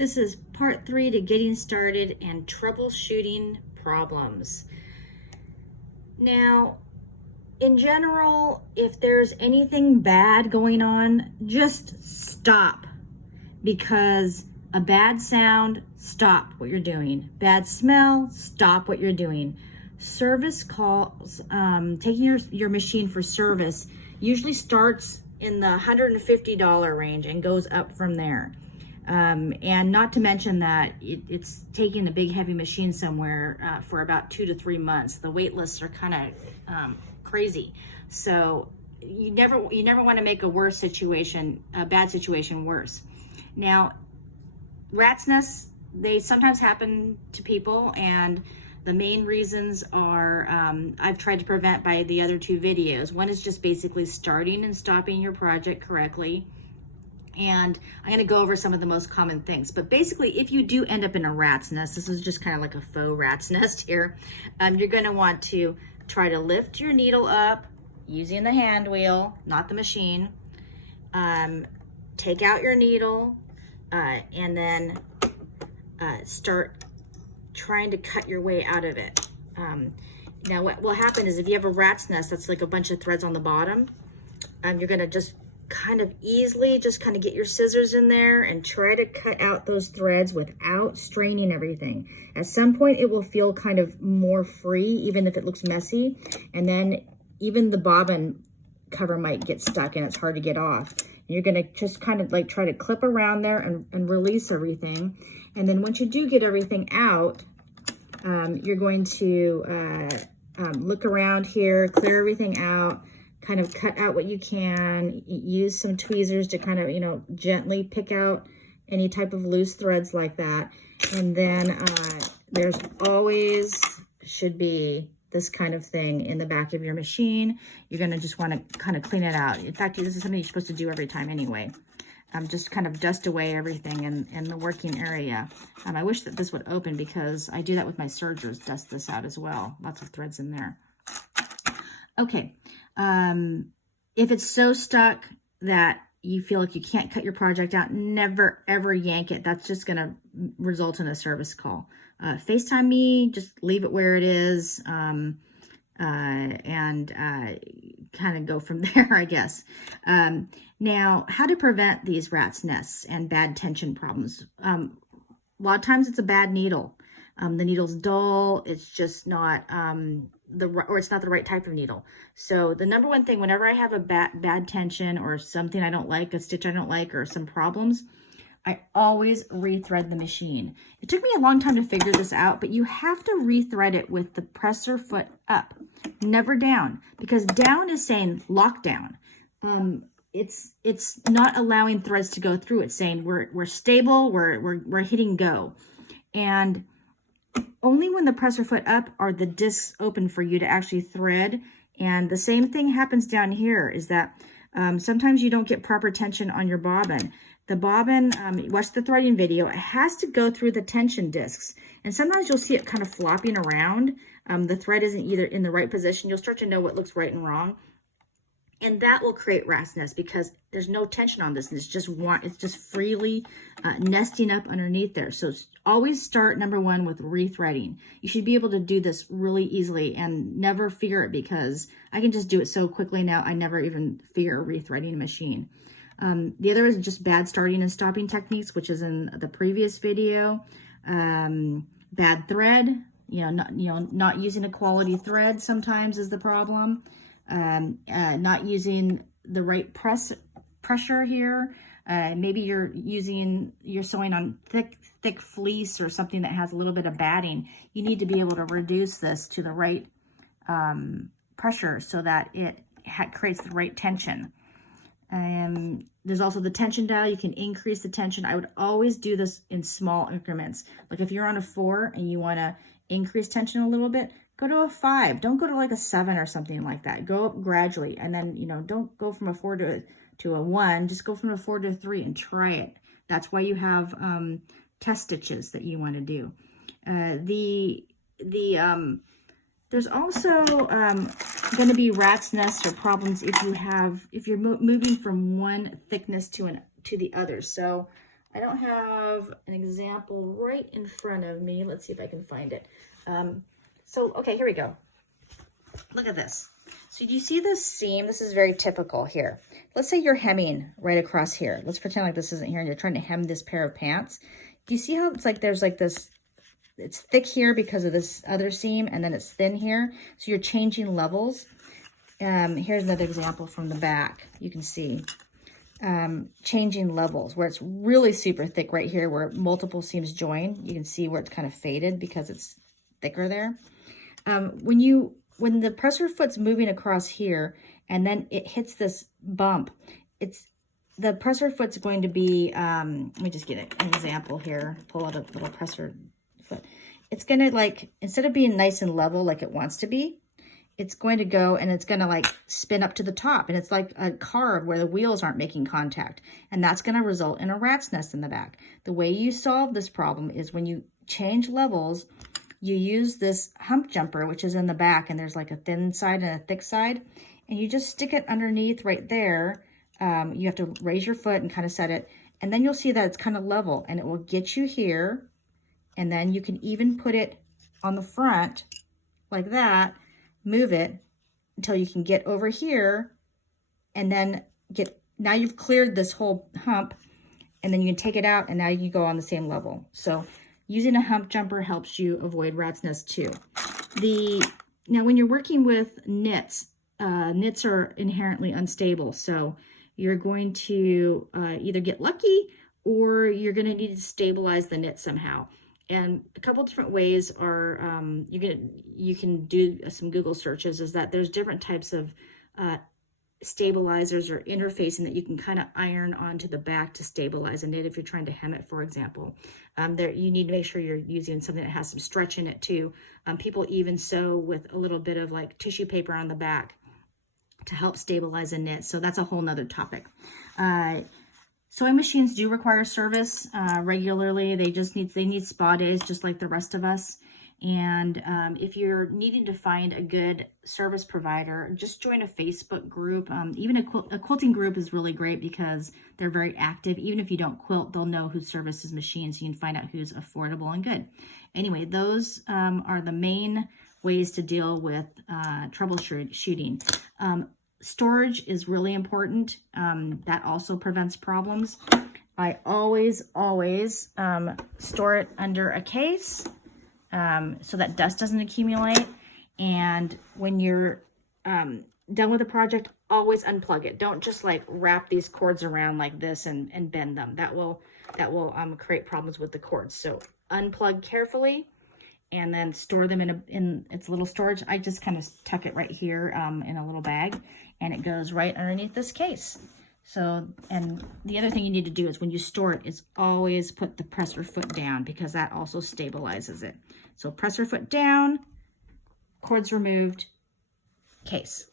This is part 3 to getting started and troubleshooting problems. Now, in general, if there's anything bad going on, just stop. Because a bad sound, stop what you're doing. Bad smell, stop what you're doing. Service calls, taking your machine for service usually starts in the $150 range and goes up from there. And not to mention that it's taking a big heavy machine somewhere for about 2 to 3 months. The wait lists are kind of crazy. So you never want to make a bad situation worse. Now, rat's nests, they sometimes happen to people, and the main reasons are I've tried to prevent by the other 2 videos. One is just basically starting and stopping your project correctly. And I'm going to go over some of the most common things. But basically, if you do end up in a rat's nest, this is just kind of like a faux rat's nest here. You're going to want to try to lift your needle up using the hand wheel, not the machine. Take out your needle and then start trying to cut your way out of it. Now, what will happen is if you have a rat's nest that's like a bunch of threads on the bottom, you're going to just kind of easily just kind of get your scissors in there and try to cut out those threads without straining everything. At some point it will feel kind of more free, even if it looks messy, and then even the bobbin cover might get stuck and it's hard to get off. And you're going to just kind of like try to clip around there and release everything. And then once you do get everything out, you're going to look around here, clear everything out, kind of cut out what you can, use some tweezers to kind of, gently pick out any type of loose threads like that. And then there's always should be this kind of thing in the back of your machine. You're going to just want to kind of clean it out. In fact, this is something you're supposed to do every time anyway. Just kind of dust away everything in the working area. I wish that this would open because I do that with my sergers, dust this out as well. Lots of threads in there. Okay. If it's so stuck that you feel like you can't cut your project out, never ever yank it. That's just going to result in a service call. FaceTime me, just leave it where it is, and kind of go from there, I guess. Now, how to prevent these rat's nests and bad tension problems? A lot of times it's a bad needle. The needle's dull. It's just not it's not the right type of needle. So the number one thing, whenever I have a bad tension or something I don't like, a stitch I don't like, or some problems, I always rethread the machine. It took me a long time to figure this out, but you have to rethread it with the presser foot up, never down, because down is saying lockdown. It's not allowing threads to go through. It's saying we're stable, we're hitting go. And only when the presser foot up are the discs open for you to actually thread. And the same thing happens down here, is that sometimes you don't get proper tension on your bobbin. The bobbin, watch the threading video, it has to go through the tension discs. And sometimes you'll see it kind of flopping around. The thread isn't either in the right position. You'll start to know what looks right and wrong. And that will create rat's nests because there's no tension on this. And it's just freely nesting up underneath there. So always start, number one, with rethreading. You should be able to do this really easily and never fear it, because I can just do it so quickly now. I never even fear rethreading a machine. The other is just bad starting and stopping techniques, which is in the previous video. Bad thread, not using a quality thread sometimes is the problem. Not using the right pressure here. Maybe you're sewing on thick fleece or something that has a little bit of batting. You need to be able to reduce this to the right pressure so that it creates the right tension. There's also the tension dial. You can increase the tension. I would always do this in small increments. Like if you're on a 4 and you want to increase tension a little bit, go to a 5. Don't go to like a 7 or something like that. Go up gradually. And then, don't go from a 4 to a 1. Just go from a 4 to a 3 and try it. That's why you have test stitches that you want to do. There's also going to be rat's nests or problems if you're moving from one thickness to the other. So I don't have an example right in front of me. Let's see if I can find it. Okay, here we go. Look at this. So do you see this seam? This is very typical here. Let's say you're hemming right across here. Let's pretend like this isn't here and you're trying to hem this pair of pants. Do you see how it's like there's like this, it's thick here because of this other seam and then it's thin here? So you're changing levels. Here's another example from the back. You can see changing levels where it's really super thick right here where multiple seams join. You can see where it's kind of faded because it's thicker there. When the presser foot's moving across here and then it hits this bump, the presser foot's going to be, let me just get an example here, pull out a little presser foot. It's going to like, instead of being nice and level like it wants to be, it's going to go and it's going to like spin up to the top. And it's like a carve where the wheels aren't making contact. And that's going to result in a rat's nest in the back. The way you solve this problem is when you change levels, you use this hump jumper, which is in the back, and there's like a thin side and a thick side, and you just stick it underneath right there. You have to raise your foot and kind of set it, and then you'll see that it's kind of level, and it will get you here, and then you can even put it on the front like that, move it until you can get over here, and then now you've cleared this whole hump, and then you can take it out, and now you can go on the same level. So using a hump jumper helps you avoid rat's nest too. Now when you're working with knits, knits are inherently unstable. So you're going to either get lucky or you're going to need to stabilize the knit somehow. And a couple different ways are, you can do some Google searches, is that there's different types of stabilizers or interfacing that you can kind of iron onto the back to stabilize a knit if you're trying to hem it, for example. You need to make sure you're using something that has some stretch in it too. People even sew with a little bit of like tissue paper on the back to help stabilize a knit. So that's a whole nother topic. Sewing machines do require service regularly. They need spa days just like the rest of us. And if you're needing to find a good service provider, just join a Facebook group. Even a quilting group is really great because they're very active. Even if you don't quilt, they'll know who services machines, so you can find out who's affordable and good. Anyway, those are the main ways to deal with troubleshooting. Storage is really important. That also prevents problems. I always store it under a case so that dust doesn't accumulate. And when you're done with the project, always unplug it. Don't just like wrap these cords around like this and bend them. That will create problems with the cords. So unplug carefully and then store them in its little storage. I just kind of tuck it right here in a little bag, and it goes right underneath this case. So, and the other thing you need to do is when you store it is always put the presser foot down, because that also stabilizes it. So presser foot down, cords removed, case.